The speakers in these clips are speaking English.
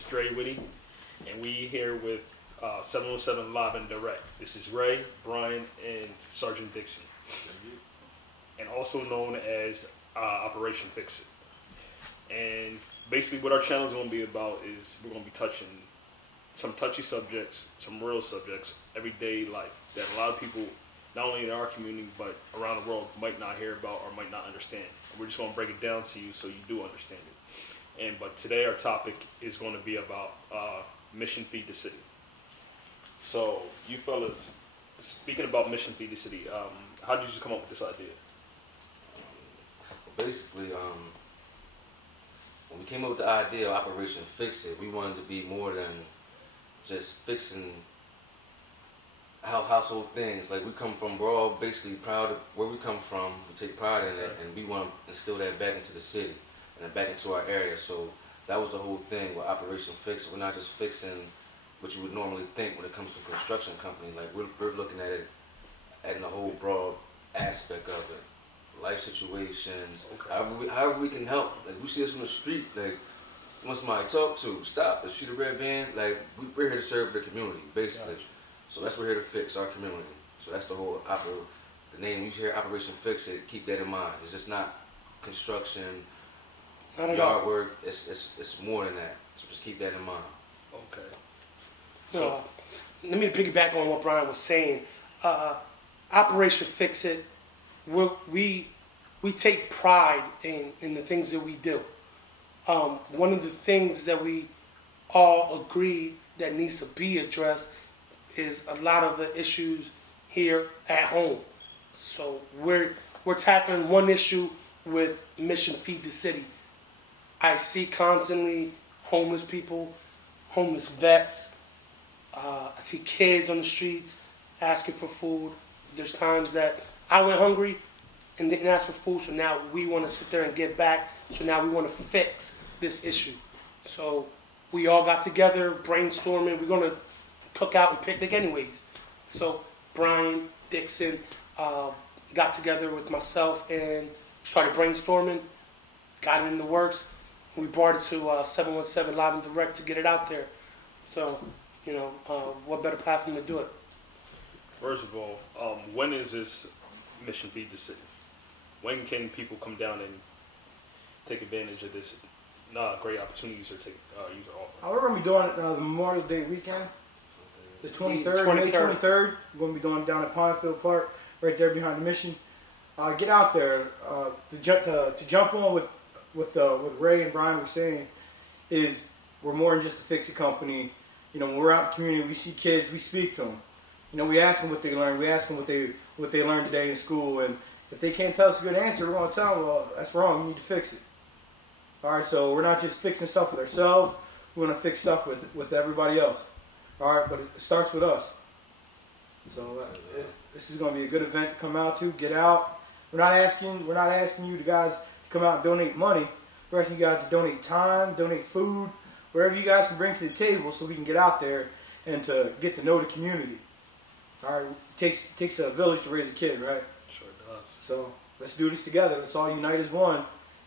is Dre Whitty, and we here with 717 Live and Direct. This is Ray, Brian, and Sergeant Dixon, and also known as Operation Fix It. And basically what our channel is going to be about is we're going to be touching some touchy subjects, some real subjects, everyday life that a lot of people, not only in our community, but around the world, might not hear about or might not understand. And we're just going to break it down to you so you do understand it. But today our topic is going to be about Mission Feed the City. So you fellas, speaking about Mission Feed the City, how did you come up with this idea? Basically, when we came up with the idea of Operation Fix It, we wanted to be more than just fixing household things. Like, we come from, we're all basically proud of where we come from. We take pride in it, and we want to instill that back into the city and back into our area. So that was the whole thing with Operation Fix It. We're not just fixing what you would normally think when it comes to a construction company. Like, we're looking at it in the whole broad aspect of it. Life situations, however we can help. Like, we see us on the street, like, want somebody to talk to, stop, let's shoot a red van. Like, we're here to serve the community, basically. Gotcha. So that's what we're here to fix, our community. So that's the whole the name you hear, Operation Fix It. Keep that in mind. It's just not construction, yard work. It's more than that. So just keep that in mind. Okay. So let me piggyback on what Brian was saying. Operation Fix It. We take pride in the things that we do. One of the things that we all agree that needs to be addressed is a lot of the issues here at home. So we're tackling one issue with Mission Feed the City. I see constantly homeless people, homeless vets. I see kids on the streets asking for food. There's times that I went hungry and didn't ask for food, so now we want to sit there and give back. So now we want to fix this issue. So we all got together, brainstorming. We're going to cook out and picnic anyways. So Brian, Dixon got together with myself and started brainstorming, got it in the works. We brought it to 717 Live and Direct to get it out there. So, what better platform to do it? First of all, when is this Mission Feed the City? When can people come down and take advantage of this great opportunities or take use our offer? We're going to be doing it the Memorial Day weekend, the 23rd, May 23rd. We're going to be doing it down at Pinefield Park, right there behind the Mission. Get out there. To jump on with Ray and Brian were saying is we're more than just a fix-it company. When we're out in the community, we see kids, we speak to them. We ask them what they learned. We ask them what they learned today in school, and if they can't tell us a good answer, we're going to tell them, well, that's wrong. You need to fix it. All right, so we're not just fixing stuff with ourselves. We want to fix stuff with everybody else. All right, but it starts with us. So this is going to be a good event to come out to. Get out. We're not asking you guys to come out and donate money. We're asking you guys to donate time, donate food, wherever you guys can bring to the table, so we can get out there and to get to know the community. All right, it takes a village to raise a kid, right? Sure does. So let's do this together. Let's all unite as one.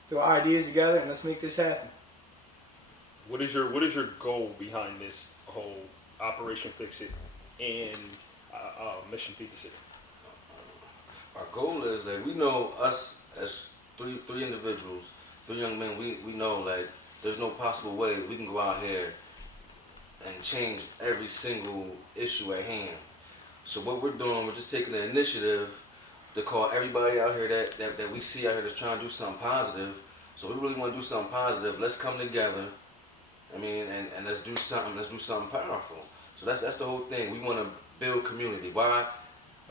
Throw ideas together and let's make this happen. What is your goal behind this whole Operation Fix It and Mission Feed the City? Our goal is that we know us as three individuals, three young men. We know, like, there's no possible way we can go out here and change every single issue at hand. So what we're doing, we're just taking the initiative to call everybody out here that we see out here that's trying to do something positive. So we really want to do something positive. Let's come together. And let's do something. Let's do something powerful. So that's the whole thing. We want to build community. Why?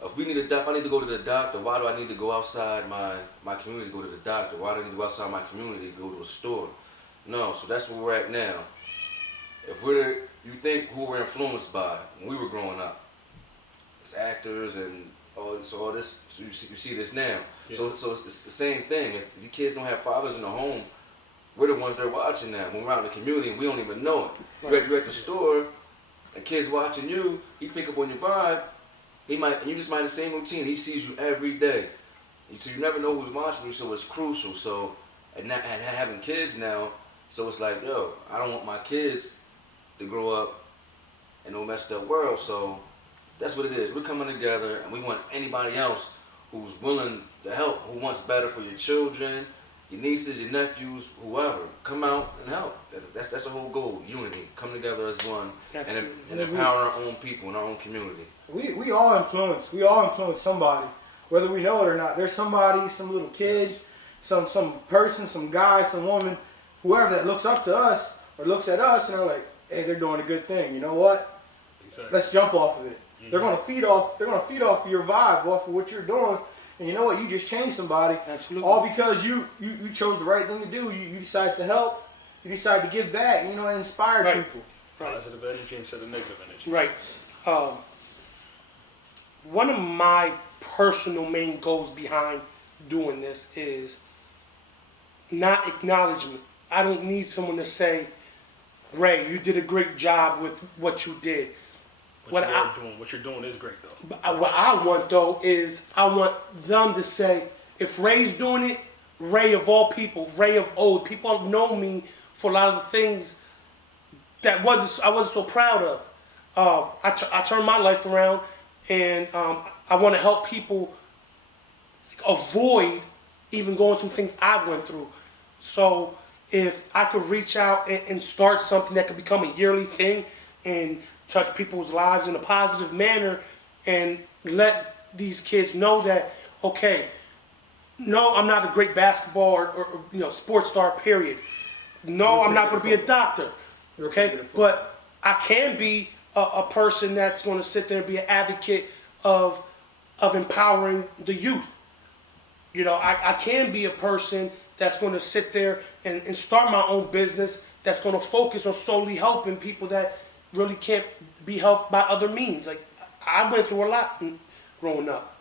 If I need to go to the doctor, why do I need to go outside my community to go to the doctor? Why do I need to go outside my community to go to a store? No. So that's where we're at now. You think who we're influenced by when we were growing up, as actors and all this. So you see this now. Yeah. So it's the same thing. If these kids don't have fathers in the home, we're the ones that are watching now. When we're out in the community and we don't even know it. Right. You're at the store, and kids watching you. He pick up on your vibe. And you just might have the same routine. He sees you every day. So you never know who's watching you. So it's crucial. So and having kids now. So it's like, yo, I don't want my kids to grow up in a messed up world. So that's what it is. We're coming together, and we want anybody else who's willing to help, who wants better for your children, your nieces, your nephews, whoever, come out and help. That's the whole goal, unity. Come together as one and empower our own people in our own community. We all influence. We all influence somebody, whether we know it or not. There's somebody, some little kid, some person, some guy, some woman, whoever that looks up to us or looks at us and are like, hey, they're doing a good thing. You know what? Exactly. Let's jump off of it. Mm-hmm. They're gonna feed off of your vibe, off of what you're doing. And you know what? You just changed somebody. Absolutely. All because you chose the right thing to do. You decided to help. You decided to give back. You know, and inspire Right. people. Positive energy instead of negative energy. Right. One of my personal main goals behind doing this is not acknowledgement. I don't need someone to say, Ray, you did a great job with what you did. What you're doing is great, though. What I want, though, is I want them to say, if Ray's doing it, Ray of all people, Ray of old. People know me for a lot of the things that I wasn't so proud of. I turned my life around, and I want to help people avoid even going through things I went through. So if I could reach out and start something that could become a yearly thing and touch people's lives in a positive manner and let these kids know that, okay, no, I'm not a great basketball or sports star, period. No, I'm not going to be a doctor, okay? But I can be a person that's going to sit there and be an advocate of empowering the youth. I can be a person that's going to sit there and start my own business that's going to focus on solely helping people that really can't be helped by other means. Like, I went through a lot growing up.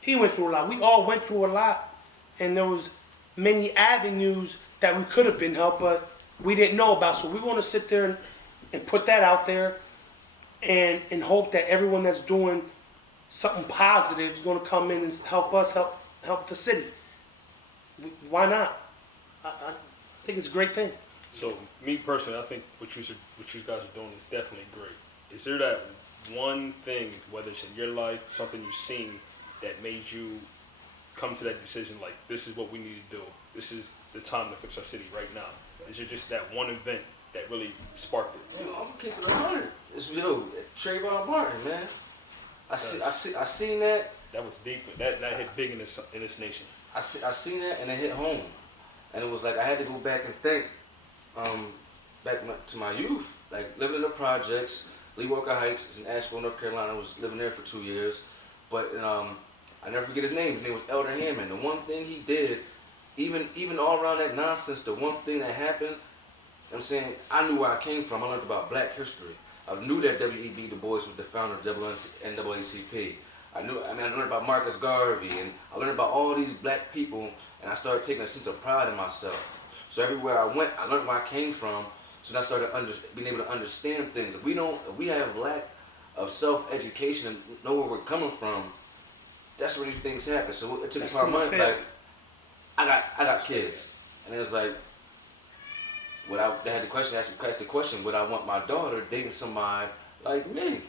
He went through a lot. We all went through a lot. And there was many avenues that we could have been helped, but we didn't know about. So we want to sit there and put that out there and hope that everyone that's doing something positive is going to come in and help us help the city. Why not? I think it's a great thing. So, me personally, I think what you guys are doing is definitely great. Is there that one thing, whether it's in your life, something you've seen, that made you come to that decision, like, this is what we need to do. This is the time to fix our city right now. Is there just that one event that really sparked it? I'm gonna keep it 100. It's Trayvon Martin, man. I seen that. That was deep. That hit big in this nation. I seen that and it hit home, and it was like I had to go back and think, to my youth, like living in the projects, Lee Walker Heights. It's in Asheville, North Carolina. I was living there for 2 years, but I never forget his name. His name was Elder Hammond. The one thing he did, even all around that nonsense, the one thing that happened, I'm saying, I knew where I came from. I learned about Black history. I knew that W.E.B. Du Bois was the founder of NAACP. I learned about Marcus Garvey, and I learned about all these black people, and I started taking a sense of pride in myself. So everywhere I went, I learned where I came from. So then I started being able to understand things. If we have lack of self-education and know where we're coming from, that's where these things happen. So it took me my mind, like, I got kids, and it was like, they had the question, asked the question, would I want my daughter dating somebody like me?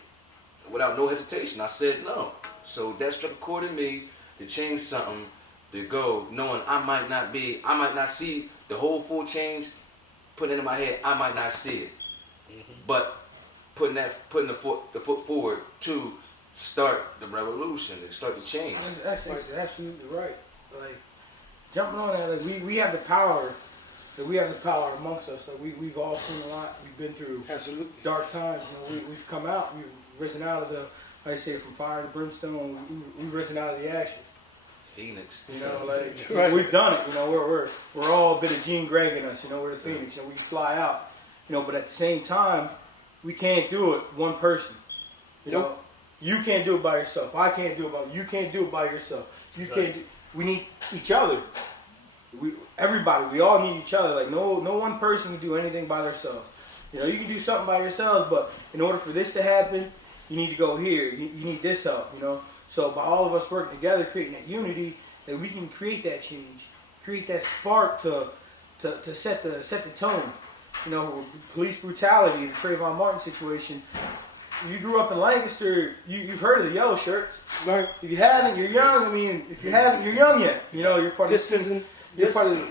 Without no hesitation, I said no. So that struck a chord in me to change something, to go, knowing I might not see the whole full change, putting it in my head, I might not see it. Mm-hmm. But putting the foot forward to start the revolution, to start the change. That's absolutely right. Like, jumping on that, like, we have the power. That we have the power amongst us. Like, we've all seen a lot. We've been through Absolutely dark times. We've come out. We've risen out of the, like I say, from fire to brimstone. We've risen out of the ashes. Phoenix. Like, right. We've done it. We're all a bit of Jean Grey in us. We're the Phoenix. We fly out. But at the same time, we can't do it one person. Nope. You can't do it by yourself. I can't do it by you. Can't do it by yourself. We need each other. Everybody, we all need each other. Like, no one person can do anything by themselves. You can do something by yourselves, but in order for this to happen, you need to go here. You need this help. So by all of us working together, creating that unity, that we can create that change, create that spark to set the tone. police brutality, the Trayvon Martin situation. If you grew up in Lancaster, you've heard of the yellow shirts. Right. If you haven't, you're young. I mean, if you haven't, you're young yet. You're part of This the isn't You're this, part of the,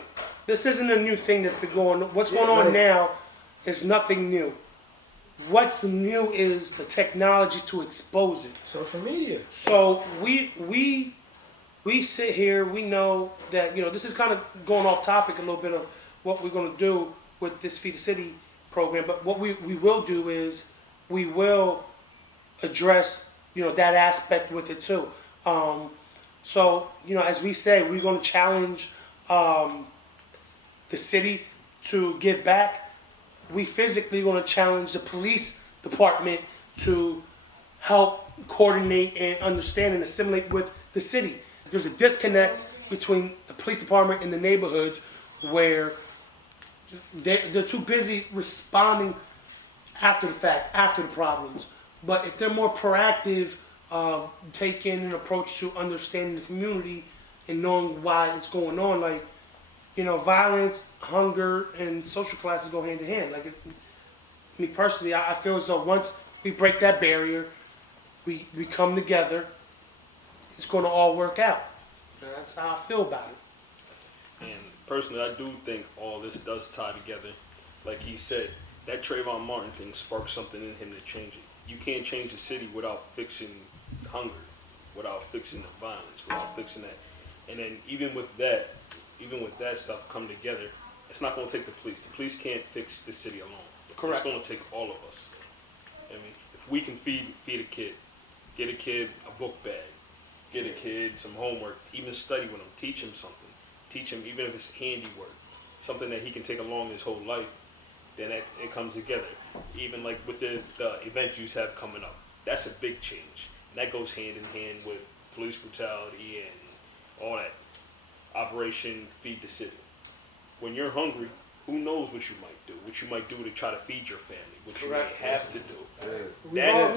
this isn't a new thing that's been going on. What's going on right. now is nothing new. What's new is the technology to expose it. social media. So we sit here. We know that this is kind of going off topic a little bit of what we're going to do with this Feed the City program. But what we will do is we will address that aspect with it too. So as we say, we're going to challenge the city to give back. We physically going to challenge the police department to help coordinate and understand and assimilate with the city. There's a disconnect between the police department and the neighborhoods where they're too busy responding after the fact, after the problems. But if they're more proactive, taking an approach to understanding the community and knowing why it's going on, like, violence, hunger, and social classes go hand in hand. Like, me personally, I feel as though once we break that barrier, we come together, it's going to all work out. And that's how I feel about it. And personally, I do think all this does tie together. Like he said, that Trayvon Martin thing sparked something in him to change it. You can't change the city without fixing hunger, without fixing the violence, without fixing that. And then even with that stuff come together, it's not going to take the police. The police can't fix the city alone. Correct. It's going to take all of us. I mean, if we can feed a kid, get a kid a book bag, get a kid some homework, even study with him, teach him something. Teach him, even if it's handiwork, something that he can take along his whole life, then it comes together. Even like with the event you have coming up, that's a big change. And that goes hand in hand with police brutality and all that. Operation Feed the City. When you're hungry, who knows what you might do? What you might do to try to feed your family, what you Correct. might have to do. Yeah.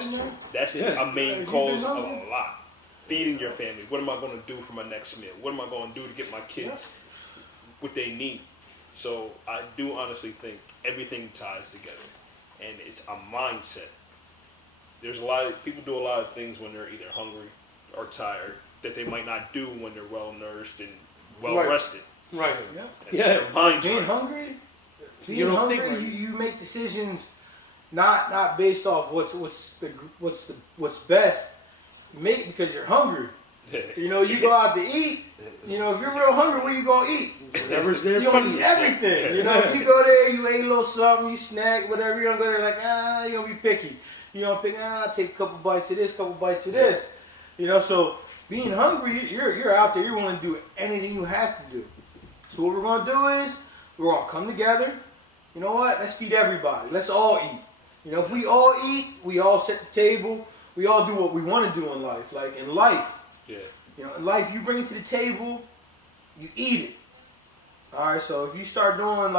That's Yeah. a main You cause been of hungry? a lot. Feeding your family. What am I going to do for my next meal? What am I going to do to get my kids what they need? So I do honestly think everything ties together, and it's a mindset. There's a lot of people do a lot of things when they're either hungry or tired that they might not do when they're well nourished and well Right. rested. Right. Yeah. And Yeah. their minds Being right. hungry, You don't hungry, think right. you make decisions not based off what's best. You make it because you're hungry. You go out to eat. If you're real hungry, what are you gonna eat? Whatever's there You for gonna eat you. everything. If you go there, you ate a little something, you snack, whatever. You're gonna go there like, you're gonna be picky. You're gonna pick, I'll take a couple bites of this, couple bites of this. So being hungry, you're out there. You're willing to do anything you have to do. So what we're gonna do is we're gonna come together. You know what? Let's feed everybody. Let's all eat. If we all eat, we all set the table. We all do what we want to do in life. Like in life, Yeah. in life, you bring it to the table, you eat it. All right. So if you start doing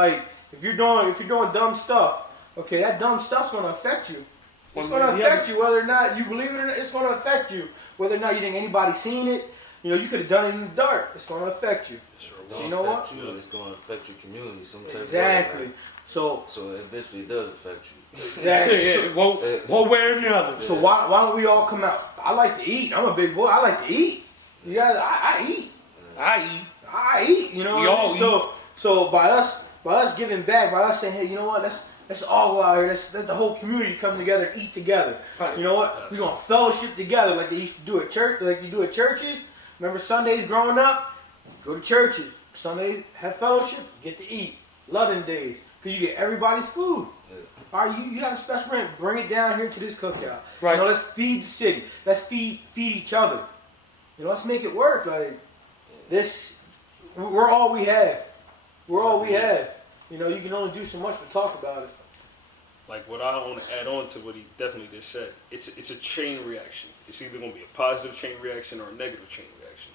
if you're doing dumb stuff, okay, that dumb stuff's gonna affect you. It's One way gonna or the affect other. you whether or not you believe it or not. It's gonna affect you whether or not you think anybody's seen it. You could have done it in the dark. It's gonna affect you. It's So gonna you know affect what? you, it's going to affect your community some type Exactly. of way. So So eventually it does affect you. exactly. Yeah, one way or another. So why don't we all come out? I like to eat. I'm a big boy. I like to eat. You guys, I eat. I eat. I eat. We what I all mean? So by us giving back, by us saying, hey, you know what? Let's all go out here. Let the whole community come together and eat together. Right. You know what? We're gonna fellowship together like they used to do at church, like you do at churches. Remember Sundays growing up? Go to churches. Sundays have fellowship. Get to eat. Loving days because you get everybody's food. Yeah. All right, you have a special rent. Bring it down here to this cookout. Right. Let's feed the city. Let's feed each other. Let's make it work. Like this, we're all we have. We're all we have. You can only do so much but talk about it. Like what I want to add on to what he definitely just said, it's a chain reaction. It's either going to be a positive chain reaction or a negative chain reaction.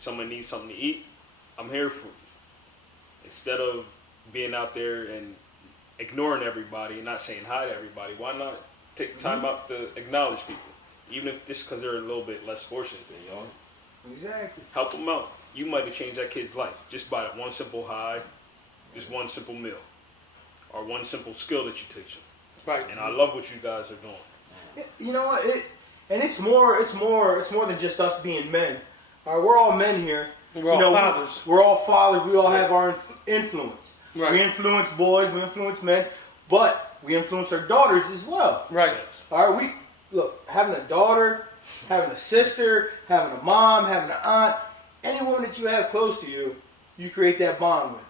Someone needs something to eat, I'm here for it. Instead of being out there and ignoring everybody and not saying hi to everybody, why not take the time out to acknowledge people? Even if just because they're a little bit less fortunate than you are. Exactly. Help them out. You might have changed that kid's life just by that one simple hi, just one simple meal. or one simple skill that you teach them. Right. And I love what you guys are doing. You know what? It's more than just us being men. All right, we're all men here. We're all fathers. We're all fathers. We all have our influence. Right. We influence boys. We influence men. But we influence our daughters as well. Right. Yes. All right. We look, having a daughter, having a sister, having a mom, having an aunt, any woman that you have close to you, you create that bond with.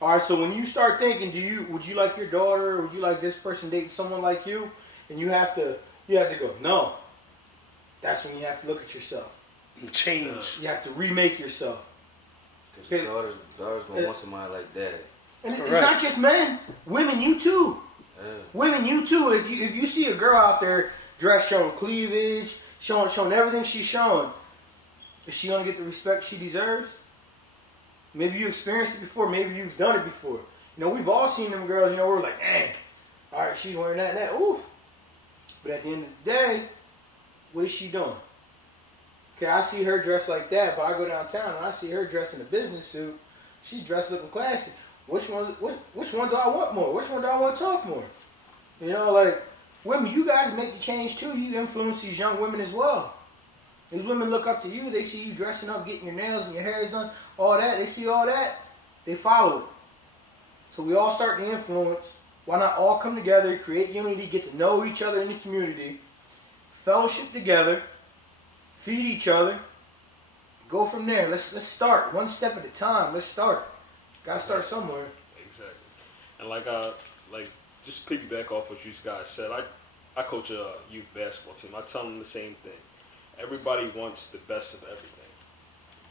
All right. So when you start thinking, would you like your daughter, or would you like this person dating someone like you? And you have to go, no. That's when you have to look at yourself. And change. You have to remake yourself. Because your daughter's gonna want somebody like that. And it's Correct. not just men, women, you too. Yeah. Women, you too. If you see a girl out there dressed showing cleavage, showing everything she's showing, is she gonna get the respect she deserves? Maybe you experienced it before. Maybe you've done it before. You know, we've all seen them girls. You know, we're like, all right, she's wearing that and that. Ooh. But at the end of the day, what is she doing? Okay, I see her dressed like that, but I go downtown and I see her dressed in a business suit. She's dressed looking classy. Which one do I want more? Which one do I want to talk more? You know, like, women, you guys make the change too. You influence these young women as well. These women look up to you. They see you dressing up, getting your nails and your hair is done, all that. They see all that. They follow it. So we all start to influence. Why not all come together, create unity, get to know each other in the community, fellowship together, feed each other, go from there. Let's start one step at a time. Let's start. Gotta start somewhere. Exactly. And like just to piggyback off what you guys said, I coach a youth basketball team. I tell them the same thing. Everybody wants the best of everything,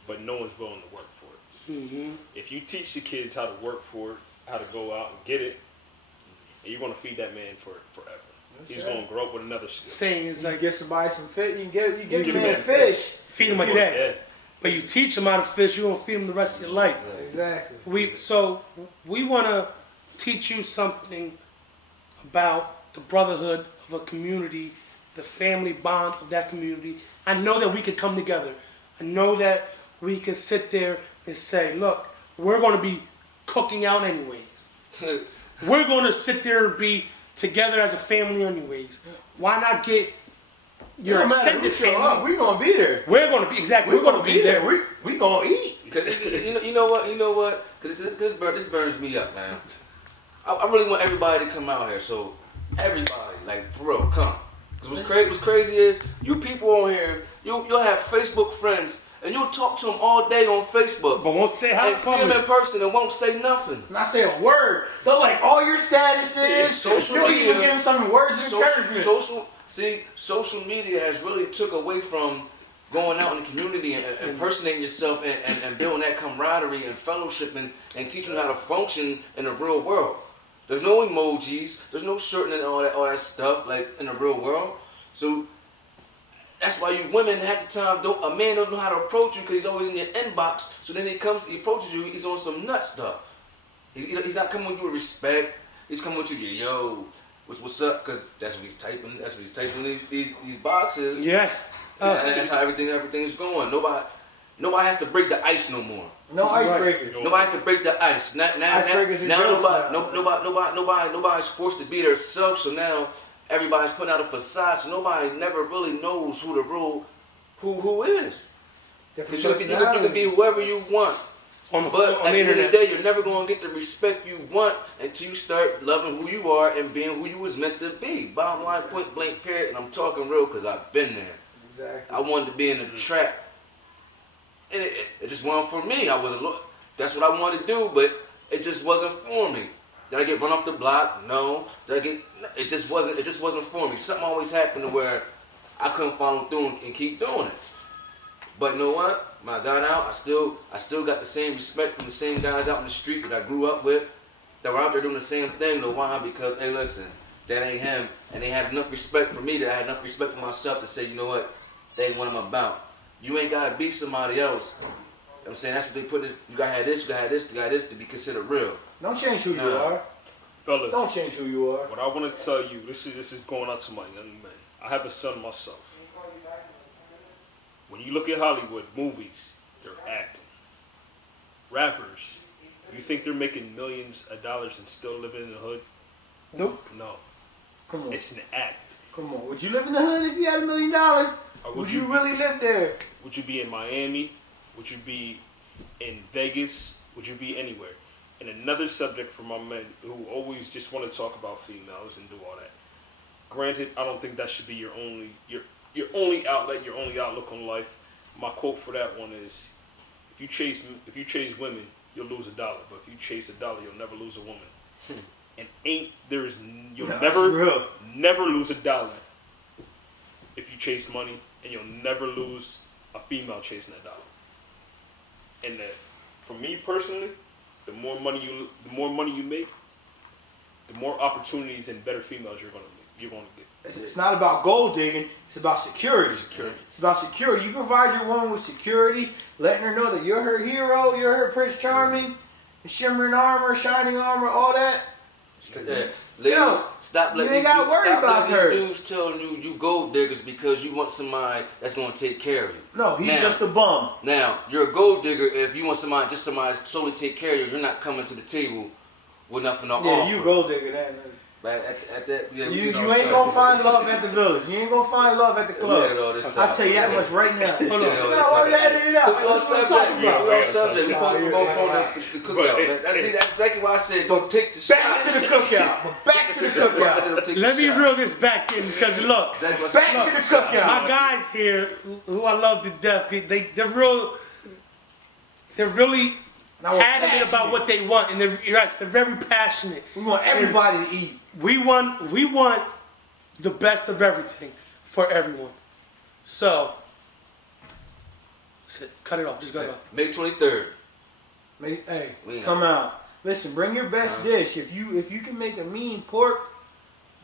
but no one's willing to work for it. Mm-hmm. If you teach the kids how to work for it, how to go out and get it, and you're going to feed that man for forever. He's going to grow up with another skill. Saying is You like, give somebody some fish, you give give a him man a fish. feed him a Yeah. day. But you teach them how to fish, you're going to feed them the rest of your life. Exactly. We want to teach you something about the brotherhood of a community, the family bond of that community. I know that we can come together. I know that we can sit there and say, look, we're going to be cooking out anyways. We're going to sit there and be together as a family anyways. Why not get your extended family? We're gonna be there. We're going to be, exactly, we're going to be there. We gonna eat. You know what? Because this burns me up, man. I really want everybody to come out here. So everybody, like for real, come. Because what's crazy is you people on here, you'll have Facebook friends and you'll talk to them all day on Facebook, But won't say hi and in see them in public. person and won't say nothing. Not say a word. They'll like all your statuses. Yeah, social You'll media. even give them some words of encouragement. Social media has really took away from going out in the community and impersonating yourself and building that camaraderie and fellowship and teaching you how to function in the real world. There's no emojis, there's no shirting and all that stuff like in the real world. So that's why you women half the time a man don't know how to approach you because he's always in your inbox. So then he approaches you, he's on some nut stuff. He's not coming with you with respect. He's coming with you, yo, what's up? Because that's what he's typing. That's what he's typing these boxes. Yeah. And that's how everything's going. Nobody has to break the ice no more. No icebreakers. Nobody has to break the ice. Icebreakers and Now jokes nobody's forced to be their self. So now everybody's putting out a facade. So nobody never really knows who the real who is. Because you can be whoever you want. But at the end of the day, you're never going to get the respect you want until you start loving who you are and being who you was meant to be. Bottom line, point blank, period. And I'm talking real because I've been there. Exactly. I wanted to be in a trap. And it just wasn't for me. That's what I wanted to do, but it just wasn't for me. Did I get run off the block? No. It just wasn't for me. Something always happened to where I couldn't follow through and keep doing it. But you know what? When I got out, I still got the same respect from the same guys out in the street that I grew up with that were out there doing the same thing. You know why? Because, hey, listen, that ain't him. And they had enough respect for me that I had enough respect for myself to say, you know what? They ain't what I'm about. You ain't got to be somebody else. You know what I'm saying? That's what they put. You got to have this, you got to have this, you got to have this to be considered real. Don't change who you are. Fellas, Don't change who you are. what I want to tell you, this is going out to my young men. I have a son myself. When you look at Hollywood movies, they're acting. Rappers, You think they're making millions of dollars and still living in the hood? Nope. No. Come on. It's an act. Come on. Would you live in the hood if you had $1 million? Or Would you really live there? Would you be in Miami? Would you be in Vegas? Would you be anywhere? And another subject for my men who always just want to talk about females and do all that. Granted, I don't think that should be your only outlet, your only outlook on life. My quote for that one is, if you chase women, you'll lose $1. But if you chase $1, you'll never lose a woman. And you'll Yeah, never that's real. never lose $1 if you chase money, and you'll never lose a female chasing $1. And for me personally, the more money you make, the more opportunities and better females you're gonna get. It's not about gold digging. It's about security. It's about security. You provide your woman with security, letting her know that you're her hero, you're her Prince Charming, the shimmering armor, shining armor, all that. Ladies, Yo, stop you letting ain't these gotta dudes, worry stop about letting her. these dudes telling you gold diggers because you want somebody that's gonna take care of you. No, he's Now- just a bum. Now, you're a gold digger if you want somebody to solely take care of you. You're not coming to the table with nothing to Yeah, offer. you gold digger that. But at that, yeah, You ain't gonna find love at the village. You ain't gonna find love at the club. I'll tell you that much right now. Hold on. No, why you edit it out? Put me on That's what I'm subject. talking about. Put me on subject. Nah, We're you're going right. to the cookout, man. That's exactly why I said don't take the Back shots. to the cookout. Back to the That's why I said cookout. don't take the Let me shots. reel this back in because look, Exactly what I said. Back to the cookout. my guys here, who I love to death, they're really Now we're adamant about passionate. what they want, and they're very passionate. We want everybody to eat. We want the best of everything for everyone. So, that's it. Cut it off. Just cut it off. May 23rd. Hey, We ain't come out. Listen, bring your best dish. If you can make a mean pork,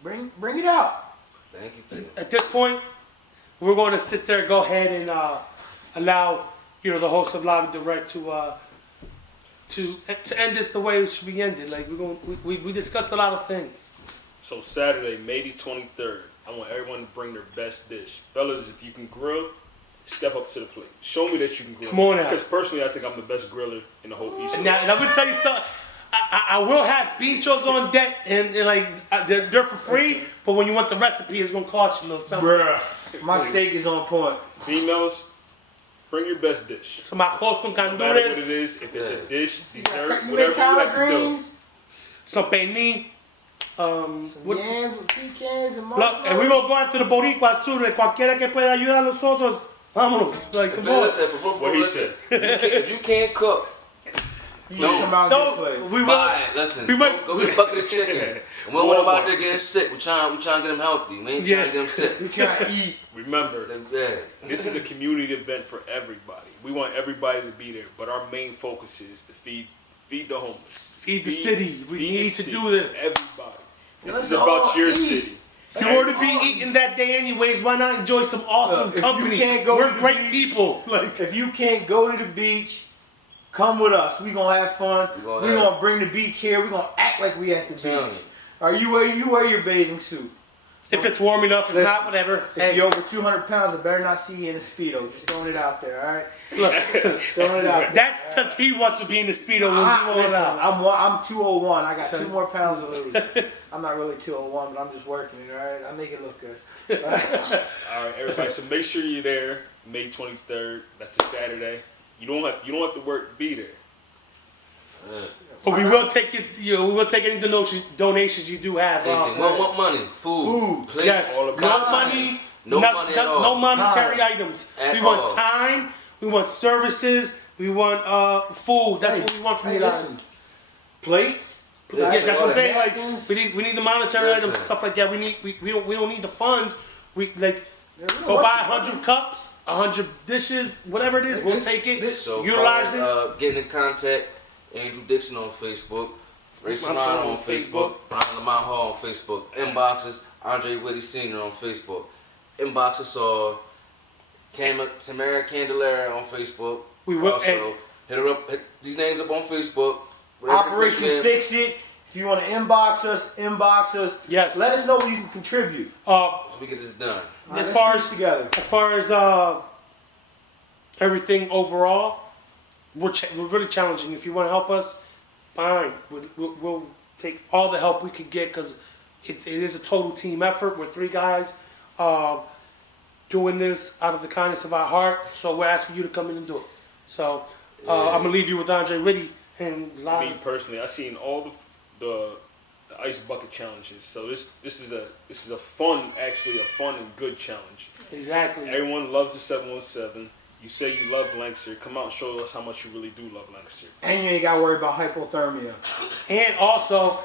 bring it out. Thank you, Tim. At this point, we're going to sit there, go ahead and allow the host of Live and Direct to end this the way it should be ended. Like we discussed a lot of things. So Saturday, May the 23rd, I want everyone to bring their best dish. Fellas, if you can grill, step up to the plate. Show me that you can grill. Come on now. Because personally, I think I'm the best griller in the whole East. And I'm gonna tell you something. I will have pinchos on deck, and they're for free. But when you want the recipe, it's gonna cost you a little something. Bruh. My steak is on point. Females, bring your best dish. Some arroz con No matter what it candules, is, if it's a dish, dessert, You whatever make you collard have to do. greens, some pernil. some yams with pecans and Look, and marshmallows. we're gonna go after the boricuas too. De cualquiera que pueda ayudar a los otros, vámonos. Like, come on. Listen, What he said. if you can't cook, You just come out and play. So, we buy will. it. Listen, we went- go get a bucket of chicken. And we don't want about there getting sick. We're trying to get them healthy. We ain't trying to get them sick. We trying to eat. Remember, Yeah. this is a community event for everybody. We want everybody to be there, but our main focus is to feed the homeless. Feed the city. We feed need the to city. do this. Everybody. This Let's is about all your eat. city. You were to be eating that day anyways. Why not enjoy some awesome Look, if you company? can't go We're to the great beach- people. Like, If you can't go to the beach, come with us. We gonna have fun. We We gonna gonna bring the beach here. We gonna act like we at the Telling beach. you. Or you wear your bathing suit. if it's warm enough, if Listen, not, whatever. If Hey, you're over 200 pounds, I better not see you in a Speedo. Just throwing it out there, all right? look, Throwing it out there. that's because he wants to be in the speedo when we won't Listen, allow. I'm 201. I got So- 2 more pounds to lose. I'm not really 201, but I'm just working it, all right? I make it look good. All right, everybody. So make sure you're there, May 23rd. That's a Saturday. You don't have to work to be there. But we will take it. We will take any donations you do have. Anything. Want money, food, plates, Yes, all no about money, No money at all. no monetary Time. items. At We want all. time. We want services. We want food. That's Hey, what we want from hey, you guys. listen. Plates. Yeah, Yes, that's what I'm saying. Like Napkins. we need the monetary Listen. items, stuff like that. We don't need the funds. We like Yeah, we don't go want buy you. 100 cups, 100 dishes, whatever it is. We'll This- take it. this- So utilize far it. as, getting in contact, Andrew Dixon on Facebook, Ray I'm Simon sorry, on on Facebook, Brian Lamont Hall on Facebook, inboxes, Andre Whitty Sr. on Facebook, inboxes saw Tamara Candelara on Facebook. We will- also and- hit her up. Hit these names up on Facebook. Whatever Operation information- Fix It. If you want to inbox us. Yes. Let us know what you can contribute. So we get this done. All right, As let's far do as- this together. As far as everything overall, we're really challenging. If you want to help us, fine. We'll take all the help we can get because it is a total team effort. We're 3 guys doing this out of the kindness of our heart. So we're asking you to come in and do it. So I'm gonna leave you with Andre Whitty and live. Me personally, I seen all the ice bucket challenges. So this is a fun and good challenge. Exactly. Everyone loves the 717. You say you love Lancaster. Come out and show us how much you really do love Lancaster. And you ain't got to worry about hypothermia. And also,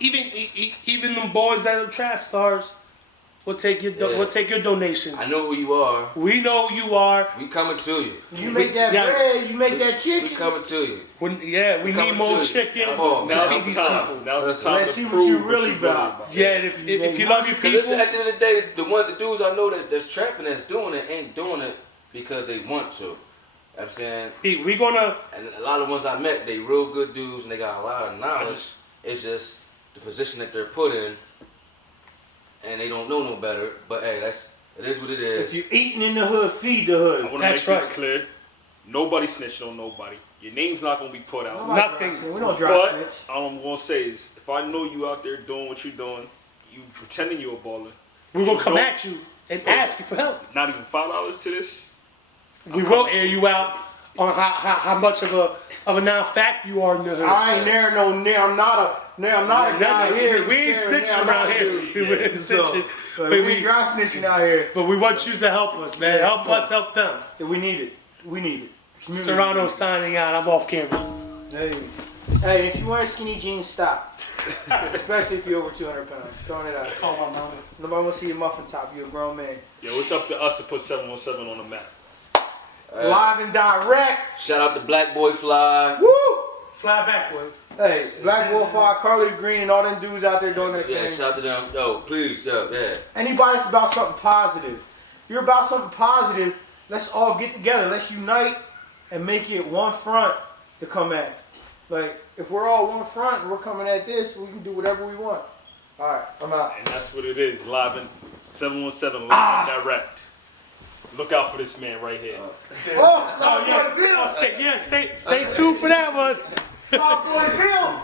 even them boys that are trap stars, we'll take your we'll take your donations. I know who you are. We know who you are. We coming to you. You make that bread, you make that chicken. We coming to you. We need coming more to you. chicken. Come on, to man. feed Now's these the time. people. Now's the time Let's to see what prove you what really you're about. Yeah, and if you love your Cause people, listen, at the end of the day, the dudes I know that's trapping, that's doing it, ain't doing it because they want to. You know what I'm saying, we gonna. and a lot of the ones I met, they real good dudes and they got a lot of knowledge. It's just the position that they're put in, and they don't know no better. But hey, it is what it is. If you're eating in the hood, feed the hood. I want to That's make this right. clear. Nobody snitching on nobody. Your name's not gonna be put out. Nobody Nothing. dry snitch. We don't dry But snitch. all I'm gonna say is, if I know you out there doing what you're doing, you pretending you're a baller, We're gonna come Don't- at you and ask you for help. not even $5 to this. We will air you out on how much of a non-fact you are in the hood. I ain't there no near. I'm not a guy here. We ain't scaring snitching them around out, here. dude. We ain't So, snitching. but But we dry snitching out here. we want you to help us, man. Yeah. Help us help them. We need it. We need it. Community. Serrano signing out. I'm off camera. Hey, if you wear skinny jeans, stop. Especially if you're over 200 pounds. Throwing it out. Oh, my God. Nobody wants to see your muffin top. You're a grown man. Yo, it's up to us to put 717 on the map. Live and direct. Shout out to Black Boy Fly. Woo! Fly back, boy. Hey, Black Wolf Eye, Carly Green, and all them dudes out there doing their Yeah, thing. shout out to them. Yo, please, yeah. Anybody that's about something positive. If you're about something positive, let's all get together. Let's unite and make it one front to come at. Like, if we're all one front and we're coming at this, we can do whatever we want. All right, I'm out. And that's what it is. Live and 717 live and direct. Look out for this man right here. Oh, Oh, yeah. Bill! Stay tuned for that one. Boy Bill!